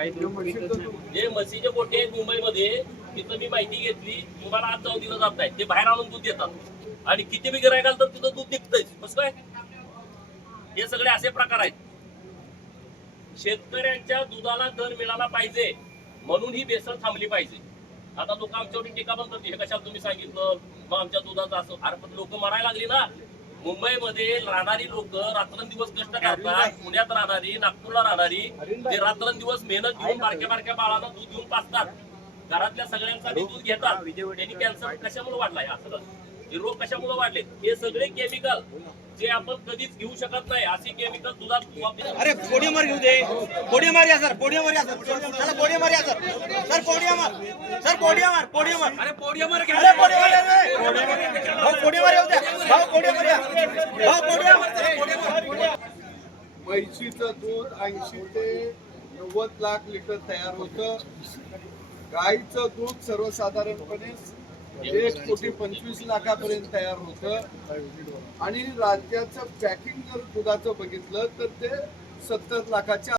जे म्हशीचे गोटे आहेत मुंबईमध्ये तिथं मी माहिती घेतली तुम्हाला आज जाऊ दिलं जात नाही ते बाहेर आणून दूध देतात. आणि किती बी गिरायकाल तर तिथं दूध निघतंय. कसं काय? हे सगळे असे प्रकार आहेत. शेतकऱ्यांच्या दुधाला दर मिळाला पाहिजे. म्हणून ही बेसन थांबली पाहिजे. आता लोक आमच्यावर टीका पण करते हे कशाला तुम्ही सांगितलं? मग आमच्या दुधाचं असं अरे पण लोक मरायला लागली ना. मुंबईमध्ये राहणारी लोक रात्रंदिवस कष्ट करतात. पुण्यात राहणारी नागपूरला राहणारी ते रात्रंदिवस मेहनत घेऊन बारक्या बारक्या बाळांना दूध घेऊन पाचतात. घरातल्या सगळ्यांसाठी दूध घेतात. त्यांनी कॅन्सर कशामुळे वाढलाय हा सगळं? हे रोग कशामुळे वाढले हे सगळे केमिकल जे आपण कधीच घेऊ शकत नाही असे केमिकल दुधात अरे पोडियम मार घेऊ दे. पोडियम मार या सर. पोडियम मार या सर. चला पोडियम मार या सर. सर पोडियम मार सर पोडियम मार अरे पोडियम मार म्हैशीचं दूध ऐंशी ते नव्वद लाख लिटर तयार होतं. गाईचं दूध सर्वसाधारणपणे एक कोटी पंचवीस लाखापर्यंत तयार होतं. आणि राज्याचं पॅकिंग जर दुधाचं बघितलं तर ते सत्तर लाखाच्या